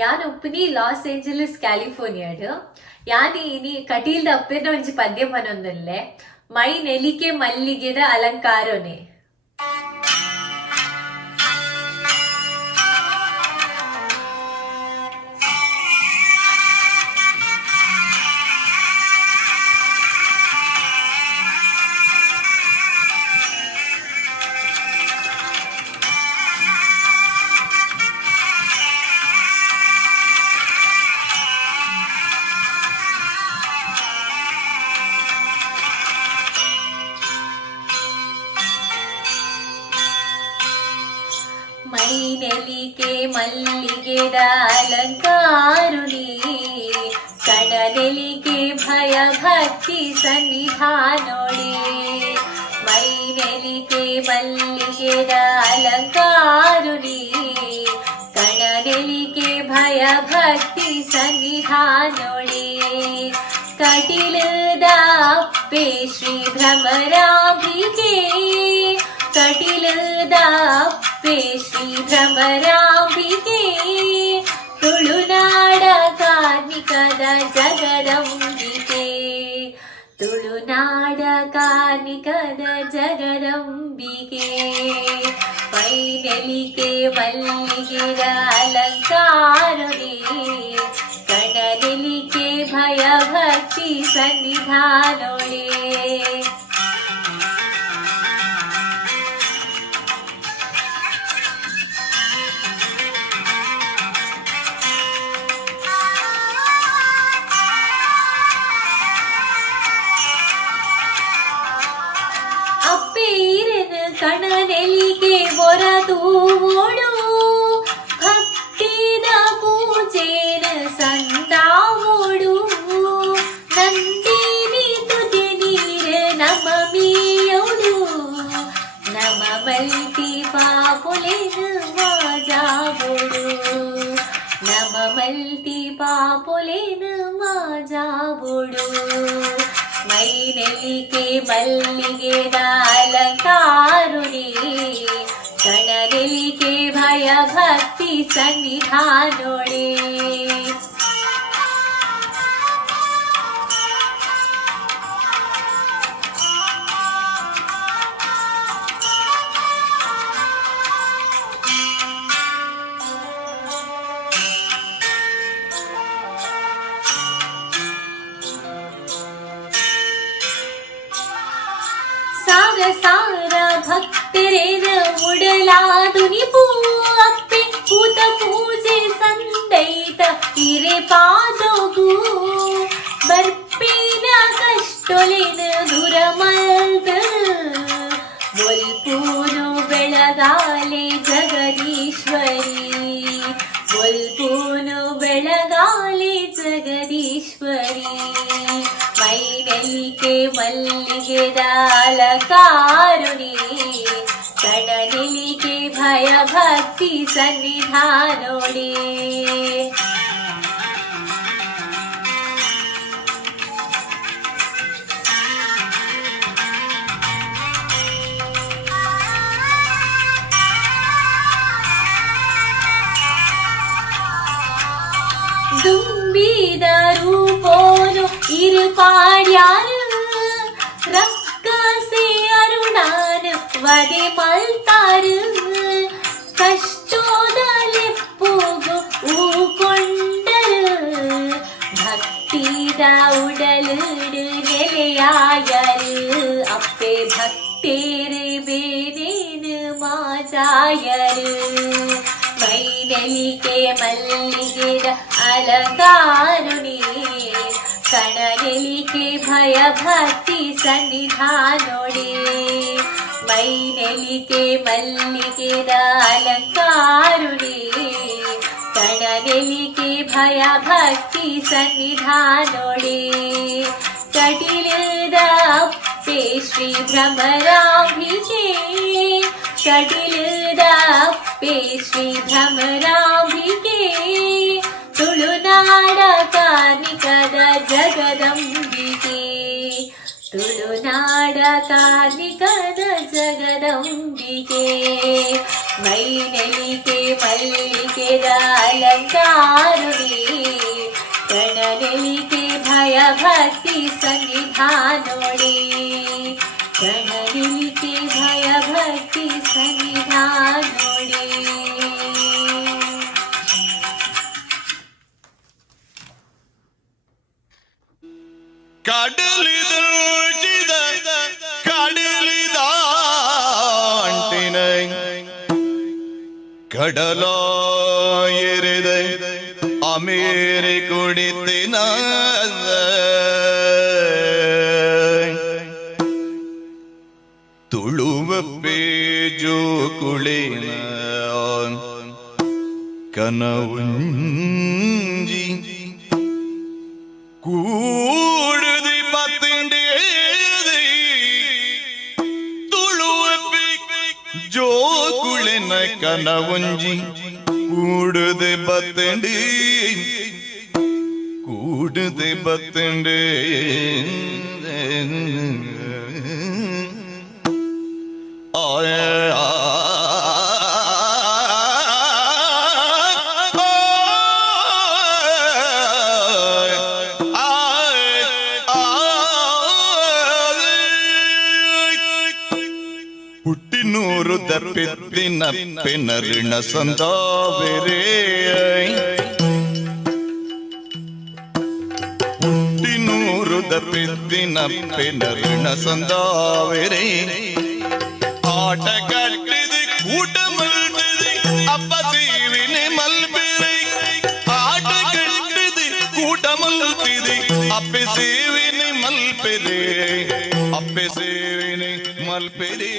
ಯಾನ್ ಉಪ್ಪುನಿ loss Angeles ಕ್ಯಾಲಿಫೋರ್ನಿಯಾಡ್ ಯಾನ್ ಇನಿ ಕಟೀಲ್ದ ಅಪ್ಪೆರ್ನ ಒಂಜಿ ಪದ್ಯ ಪನೊಂದುಲ್ಲೆ ಮೈ ನೆಲಿಕೆ ಮಲ್ಲಿಗೆದ ಅಲಂಕಾರನೆ. ಮೈ ನೆಲಿಕೆ ಮಲ್ಲಿಗೆದ ಅಲಂಕಾರುಣಿ ಕಣನೆಲಿಕೆ ಭಯ ಭಕ್ತಿ ಸನ್ನಿಧಾನೋಡಿ. ಮೈ ನೆಲಿಕೆ ಮಲ್ಲಿಗೆದ ಅಲಂಕಾರುಣಿ ಕಣನೆಲಿಕೆ ಭಯ ಭಕ್ತಿ ಸನ್ನಿಧಾನೋಡಿ. ಕಟಿಲದ ಅಪ್ಪೆ ಶ್ರೀ ಭ್ರಮರಾಂಬಿಕೆ ಕಟಿಲದ ಅಪ್ಪೆ ಶ್ರೀ ಭ್ರಮರಾಂಬಿಕೆ ತುಳುನಾಡ ಕಾರ್ಮಿಕದ ಜಗದಂಬಿಕೆ. ತುಳುನಾಡ ಕಾರ್ಮಿಕದ ಜಗದಂಬಿಕೆ. ಮೈ ನೆಲಿಕೆ ಮಲ್ಲಿಗೆದ ಅಲಂಕಾರನೆ ಕಣನೆಲಿಕೆ ಭಯ ಭಕ್ತಿ ಸನ್ನಿಧಾನೊಳೆ. ಕಣನೆಲಿಗೆ ಬೊರದು ಓಡು ಭಕ್ತಿದ ಪೂಜೆನ ಸಂದಾವೋಡು. ನಂದಿನಿ ತುದಿ ನೀರ ನಮ ಮೀಯೋಡು ನಮ ಮಲ್ತಿ ಪಾಪುಲೆನ ಮಾಜಾವೋಡು ನಮ ಮಲ್ತಿ ಪಾಪುಲೆನ ಮಾಜಾವೋಡು. ಮೈ ನೆಲಿಕೆ ಮಲ್ಲಿಗೆದ ಅಲಂಕಾರುಣಿ ಕಣನೆಲಿಕೆ ಭಯ ಭಕ್ತಿ ಸನ್ನಿಧಾನೊಳೆ. ಸಾರ ಸಾರ ಭಕ್ತರೇನ ಉಡಲಾದುನಿ ಪೂ ಅಪ್ಪೆ ಕೂತ ಪೂಜೆ ಸಂದೈತ ಹಿರೆ ಪಾದೋಗು. ಬರ್ಪೇನ ಕಷ್ಟೊಲೆನ ದುರಮಲ್ದನ ಒಲ್ಪೂನು ಬೆಳಗಾಲೆ ಜಗದೀಶ್ವರಿ. ಒಲ್ಪೂನು ಬೆಳಗಾಲೆ ಜಗದೀಶ್ವರಿ. ಮೈ ನೆಲಿಕೆ ಮಲ್ಲಿಗೆದ ಅಲಂಕಾರುಣಿ ಕಣನೆಲಿಕೆ ಭಯ ಭಕ್ತಿ ಸನ್ನಿಧಾನೊಡೆ. ದುಂಬಿದ ರೂಪೋನು ಇರುಪಾಡ್ಯಾರು ರಕ್ಕಸೆ ಅರುಣಾನ ವದೆ ಮಲ್ತಾರು. ಕಷ್ಟೋದಲೆಪ್ಪುಗು ಊಕೊಂಡರು ಭಕ್ತಿದ ಉಡಲುಡು ನೆಲೆಯಾಯರು. ಅಪ್ಪೆ ಭಕ್ತೇರೆ ಬೇನೇನು ಮಾಜಾಯರು. ಮೈ ನೆಲಿಕೆ ಮಲ್ಲಿಗೆದ ಅಲಂಕಾರುಣಿ ಕಣನೆಲಿಕೆ ಭಯ ಭಕ್ತಿ ಸನ್ನಿಧಾನೊಡೆ. ಮೈ ನೆಲಿಕೆ ಮಲ್ಲಿಗೆದ ಅಲಂಕಾರುಣಿ ಕಣನೆಲಿಕೆ ಭಯ ಭಕ್ತಿ ಸನ್ನಿಧಾನೊಡೆ. ಕಟಿಲದ ಅಪ್ಪೆ ಶ್ರೀ ಭ್ರಮರಾಂಬಿಕೆ ಕಟಿಲದ ಅಪ್ಪೆ ಶ್ರೀ ಭ್ರಮರಾಂಬಿಕೆ ತುಳುನಾಡ ಕಾರ್ಮಿಕದ ಜಗದಂಬಿಕೆ. ತುಳುನಾಡ ಕಾರ್ಮಿಕದ ಜಗದಂಬಿಕೆ ಮೈನೆಲಿಕೆ ಮಲ್ಲಿಗೆದ ಅಲಂಕಾರುಣಿ ಗಣನೆಲಿಕೆ ಭಯ ಭಕ್ತಿ ಸನ್ನಿಧಾನೋಡಿ ಗಣನೆಲಿಕೆ ಭಯ ಭಕ್ತಿ ಸನ್ನಿಧಾನೋಡಿ. കടലിതോചിത കടലിതാണ്ടിന കടലായരുത അമേരി കുടിത്തിന തുളുവ പേജോ കുളിന കനവുഞ്ചി കൂടുതി പത്തിൻ്റെ തുളുവപ്പി ജോകുളിന കനവുഞ്ചി കൂടുതി പത്തിൻ്റെ കൂടുതി പത്തിൻ്റെ ആയ ಹುಟ್ಟಿನೂರು ದಪ್ಪಿದ್ದಿನ ಪೆನರಿಣ ಸಂದಾವೆರೇ ಹುಟ್ಟಿನೂರು ದಪ್ಪಿದ್ದಿನ ಪೆನರಿಣ ಸಂದಾವೆರೇ ಆಟ ಕಟ್ಟಿದೆ ಕೂಟ ಮಲ್ಪಿದೆ ಅಪ್ಪ ಸೀವಿನಿ ಮಲ್ಪಿದೆ ಆಟ ಕಟ್ಟಿದೆ ಕೂಟ ಮಲ್ಪಿದೆ ಅಪ್ಪೆ ಸೇವಿನಿ ಮಲ್ಪಿದೆ ಅಪ್ಪೆ ಸೇವಿನಿ ಮಲ್ಪಿದೆ